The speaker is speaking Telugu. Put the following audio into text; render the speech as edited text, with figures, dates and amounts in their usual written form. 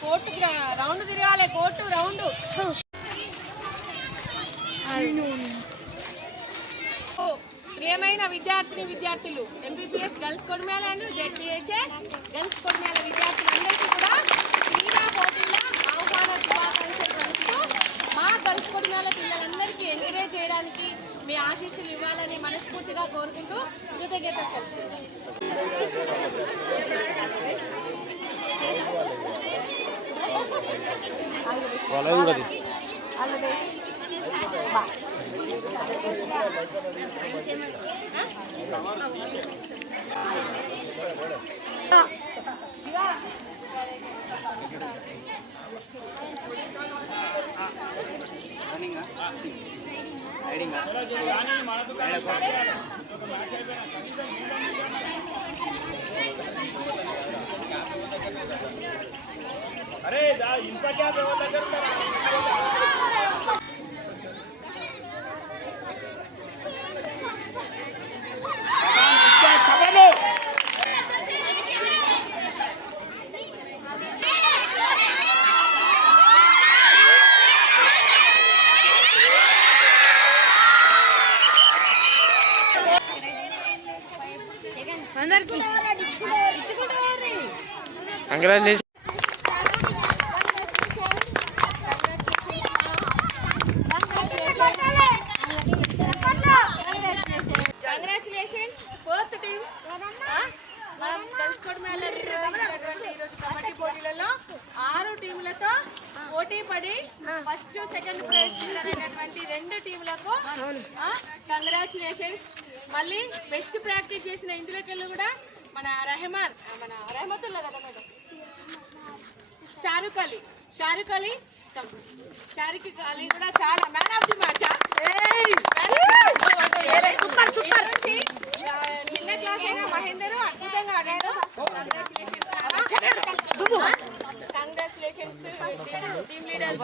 కోర్టు రౌండ్ తిరగాలి, కోర్టు రౌండ్. ప్రియమైన విద్యార్థులు, MPPS girls Kodimela and ZPHS girls Kodimela విద్యార్థులందరికీ కూడా క్రీడా పోటీల ఆహ్వాన శుభాకాంక్షలు తెలుపుతూ మా గర్ల్స్ కొడిమేళ పిల్లలందరికీ ఎంకరేజ్ చేయడానికి మీ ఆశీస్సులు ఇవ్వాలని మనస్ఫూర్తిగా కోరుకుంటూ కృతజ్ఞతలు తెలుపుతున్నాను. अरे इनका क्या व्यवस्था करता है? అందరికి కంగ్రాచులేషన్. Congratulations both teams. మనం గర్ల్స్ కొడిమేళ నిర్వహించినటువంటి ఈరోజు కబడ్డీ పోటీలలో 6 టీములతో పోటీ పడి ఫస్ట్ సెకండ్ ప్రైజ్ విన్నర్ అయినటువంటి 2 టీములకు కంగ్రాచులేషన్స్. మళ్ళీ బెస్ట్ ప్రాక్టీస్ చేసిన ఇందులోకెళ్ళి కూడా మన రహమతుల్లా కదా మేడం, షారుఖ్ అలీ కూడా చాలా మ్యాన్ ఆఫ్ ది మ్యాచ్. చిన్న క్లాస్ అయిన మహేందర్ అద్భుతంగా ఆడాడు. Congratulations team leader.